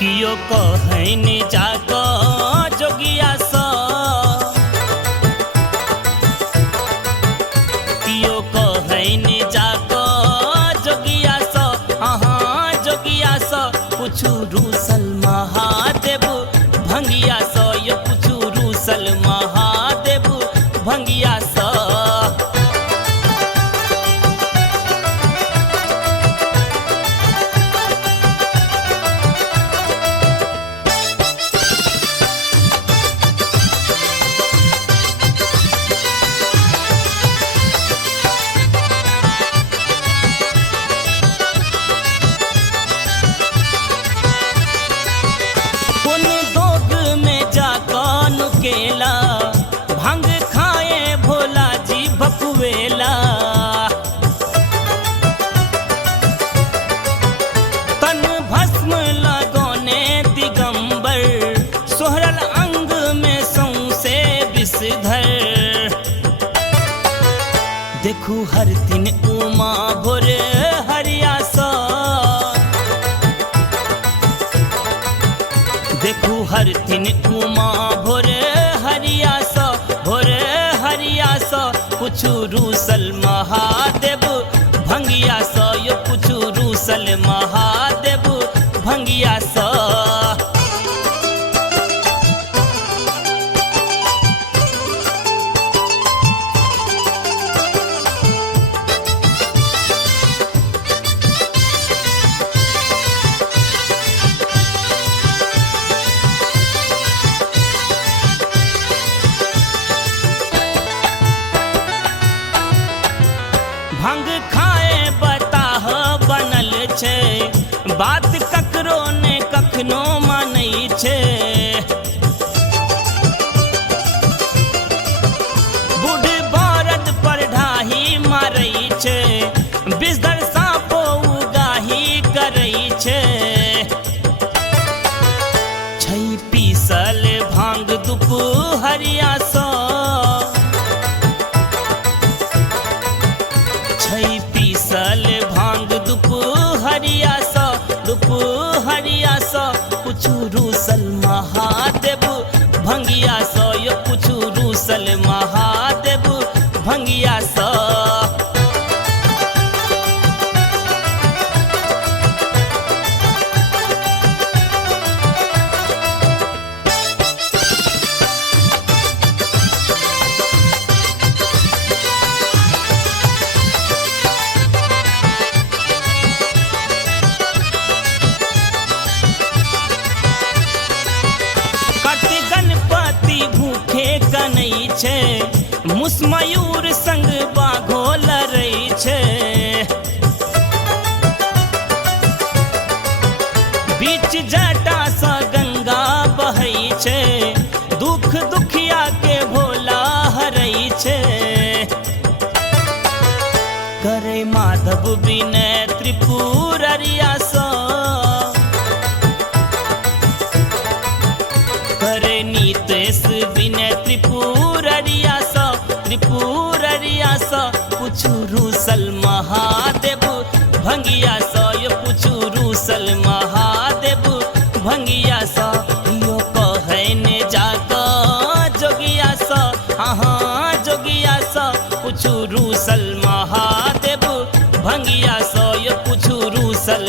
कियो कहैन जाक जोगिया स कियो कहैन जाक जोगिया स हाँ जोगिया स पुछु रूसल महादेव भंगिया स यो पुछु रूसल महादेव भंगिया स केला भांग खाए भोला जी बपुएला तन भस्म लगौने दिगंबर सोहरल अंग में सौंसे विषधर देखू हर दिन उमा भोर हरिया सा देखू हर दिन उमा भोर हरिया सा पुछु रूसल महादेव भंगिया सा यो पुछु रूसल महादेव भंगिया सा भंग खाए बताह बनल छे बात ककरो ने कखनो मानै छे बूढ़ बरद पर ढाही मारै छे बिस्तर साँपो उगाही करै छे छै पीसल भांग दुपहरिया सा पीसल भांग दुपहरिया सा पुछु रूसल महादेव भंगिया सा यो पुछु रूसल महादेव भंगिया सा भूखे कनै छे मुसमयूर संग बाघो लड़ै छे बीच जटा सा गंगा बहै छे दुख दुखिया के भोला हरै छे करे माधव विनय त्रिपुररिया सा करे नीतेश विनय त्रिपुररिया सा पुछु रूसल महादेव भंगिया सा यो पुछु रूसल महादेव भंगिया सा यो कहैन जाक जोगिया सा हाँ जोगिया सा पुछु रूसल महादेव भंगिया सा यो पुछु रूसल